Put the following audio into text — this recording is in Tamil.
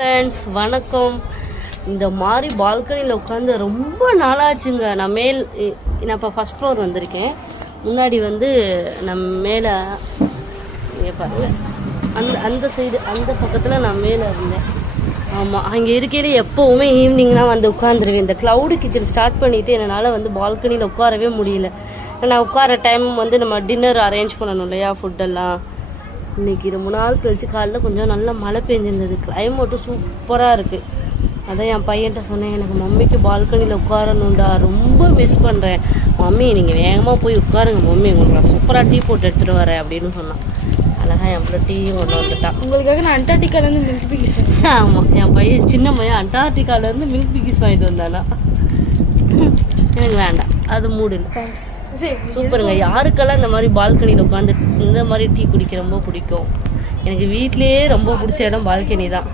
ஃப்ரெண்ட்ஸ் வணக்கம். இந்த மாதிரி பால்கனியில் உட்காந்து ரொம்ப நாளாச்சுங்க. நான் இப்போ ஃபஸ்ட் ஃப்ளோர் வந்திருக்கேன். முன்னாடி நம்ம மேலே இங்கே பாருங்க, அந்த சைடு அந்த பக்கத்தில் நான் மேலே இருந்தேன். ஆமாம், அங்கே இருக்கையில எப்போவுமே ஈவினிங்லாம் உட்காந்துருவேன். இந்த க்ளவுடு கிச்சன் ஸ்டார்ட் பண்ணிவிட்டு என்னால் பால்கனியில் உட்காரவே முடியல. நான் உட்கார டைம் நம்ம டின்னர் அரேஞ்ச் பண்ணணும் இல்லையா, ஃபுட்டெல்லாம். இன்றைக்கி ரொம்ப நாள் கழிச்சு காலையில் கொஞ்சம் நல்லா மழை பெஞ்சிருந்தது. கிளைமேட்டும் சூப்பராக இருக்குது. அதான் என் பையன்கிட்ட சொன்னேன், எனக்கு மம்மிக்கு பால்கனியில் உட்காரணுண்டா, ரொம்ப மிஸ் பண்ணுறேன் மம்மி, நீங்கள் வேகமாக போய் உட்காருங்க மம்மி, உங்களுக்கு நான் சூப்பராக டீ போட்டு எடுத்துகிட்டு வரேன் அப்படின்னு சொன்னான். அழகாக எவ்வளோ டீயும் கொண்டு வந்துட்டான். உங்களுக்காக நான் அண்டார்டிகாலேருந்து மில்க் பிகிஸ். ஆமாம், என் பையன் சின்ன பையன் அண்டார்டிகாலேருந்து மில்க் பிகிஸ் வாங்கிட்டு வந்தானா. எனக்கு வேண்டாம், அது மூடு இல்லை. சூப்பருங்க. யாருக்கெல்லாம் இந்த மாதிரி பால்கனியில் உட்காந்து இந்த மாதிரி டீ குடிக்க ரொம்ப பிடிக்கும். எனக்கு வீட்லேயே ரொம்ப பிடிச்ச இடம் பால்கனி தான்.